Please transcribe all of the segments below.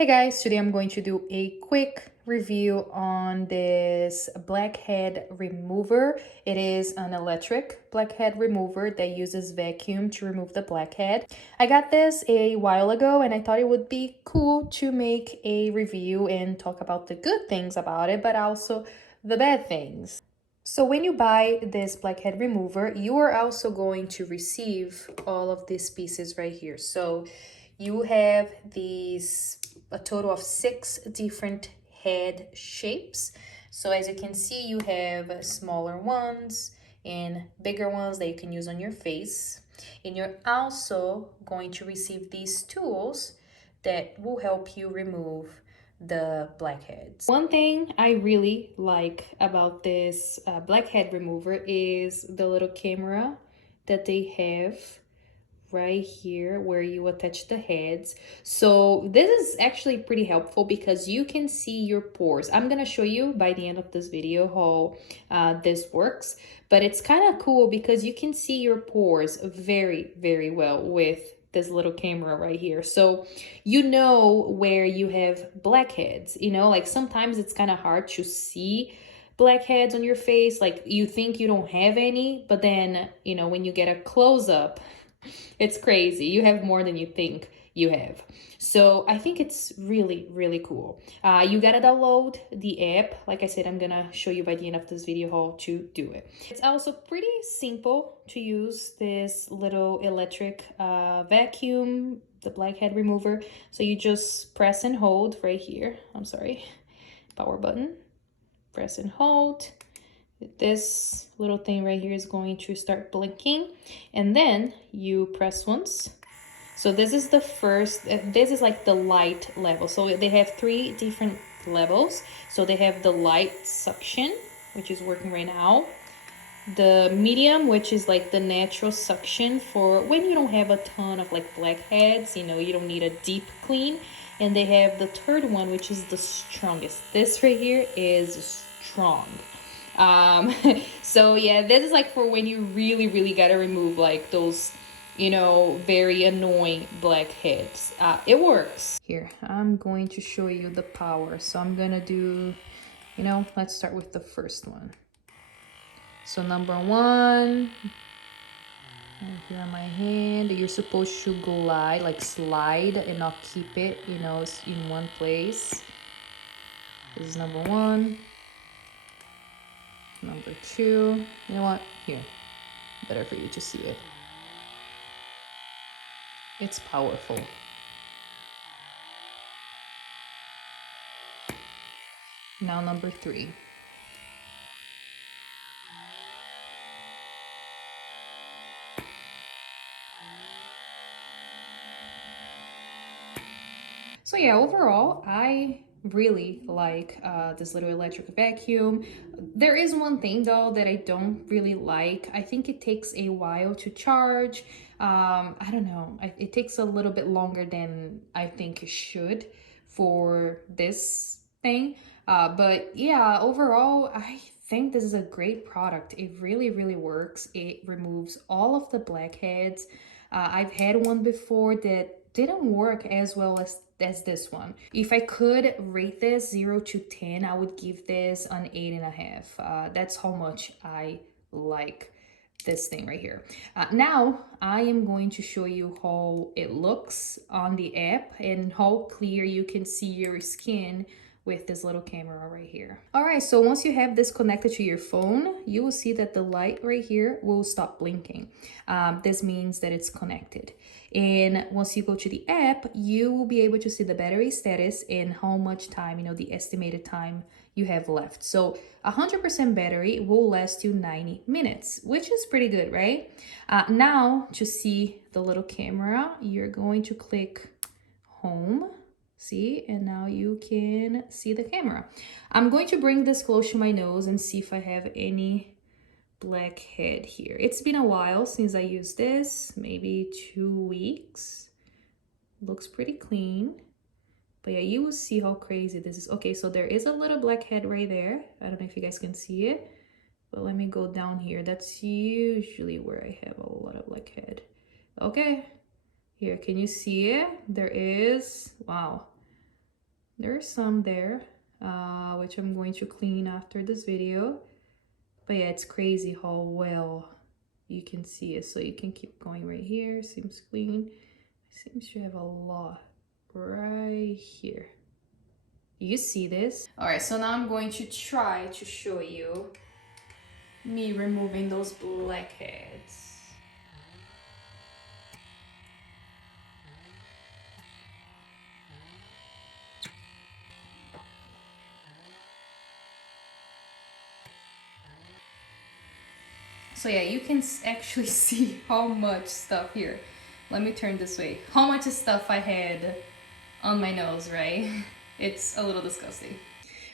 Hey guys, today I'm going to do a quick review on this blackhead remover. It is an electric blackhead remover that uses vacuum to remove the blackhead. I got this a while ago and I thought it would be cool to make a review and talk about the good things about it, but also the bad things. So when you buy this blackhead remover, you are also going to receive all of these pieces right here. So you have a total of 6 different head shapes. So as you can see, you have smaller ones and bigger ones that you can use on your face. And you're also going to receive these tools that will help you remove the blackheads. One thing I really like about this blackhead remover is the little camera that they have right here where you attach the heads. So this is actually pretty helpful because you can see your pores. I'm gonna show you by the end of this video how this works, but it's kind of cool because you can see your pores very well with this little camera right here. So you know where you have blackheads, like sometimes it's kind of hard to see blackheads on your face. Like you think you don't have any, but then when you get a close-up, it's crazy. You have more than you think you have. So I think it's really cool. You gotta download the app. Like I said, I'm gonna show you by the end of this video how to do it. It's also pretty simple to use this little electric vacuum, the blackhead remover. So you just press and hold right here. I'm sorry, power button. Press and hold. This little thing right here is going to start blinking, and then you press once. So this is the first, this is like the light level. So they have 3 different levels. So they have the light suction, which is working right now, the medium, which is like the natural suction for when you don't have a ton of like blackheads, you don't need a deep clean. And they have the third one, which is the strongest. This right here is strong. So yeah, this is like for when you really gotta remove like those very annoying blackheads. It works. Here, I'm going to show you the power. So I'm gonna do, let's start with the first one. So number 1, right here on my hand, you're supposed to glide, like slide, and not keep it, in one place. This is number 1. Number 2, you know what? Here, better for you to see it. It's powerful. Now number 3. So yeah, overall, I really like this little electric vacuum. There is one thing though that I don't really like. I think it takes a while to charge. I don't know. It takes a little bit longer than I think it should for this thing. But yeah, overall, I think this is a great product. It really works. It removes all of the blackheads. I've had one before that didn't work as well as this one. If I could rate this 0 to 10, I would give this an 8.5. That's how much I like this thing right here. Now I am going to show you how it looks on the app and how clear you can see your skin with this little camera right here. All right, so once you have this connected to your phone, you will see that the light right here will stop blinking. This means that it's connected. And once you go to the app, you will be able to see the battery status and how much time, the estimated time you have left. So 100% battery will last you 90 minutes, which is pretty good, right? Now to see the little camera, you're going to click home. See, and now you can see the camera. I'm going to bring this close to my nose and see if I have any blackhead here. It's been a while since I used this, maybe 2 weeks. Looks pretty clean. But yeah, you will see how crazy this is. Okay, so there is a little blackhead right there. I don't know if you guys can see it, but let me go down here. That's usually where I have a lot of blackhead. Okay, here, can you see it? There is, wow. There's some there, which I'm going to clean after this video. But yeah, it's crazy how well you can see it. So you can keep going right here. Seems clean. Seems to have a lot right here. You see this? All right, so now I'm going to try to show you me removing those blackheads. So yeah, you can actually see how much stuff here. Let me turn this way. How much stuff I had on my nose, right? It's a little disgusting.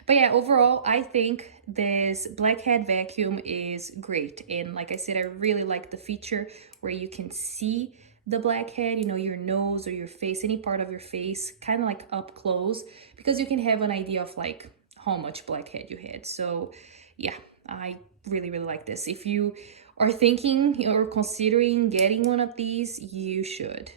But yeah, overall, I think this blackhead vacuum is great. And like I said, I really like the feature where you can see the blackhead, you know, your nose or your face, any part of your face, kind of like up close, because you can have an idea of like how much blackhead you had. So yeah, I really, really like this. If you are thinking or considering getting one of these, you should.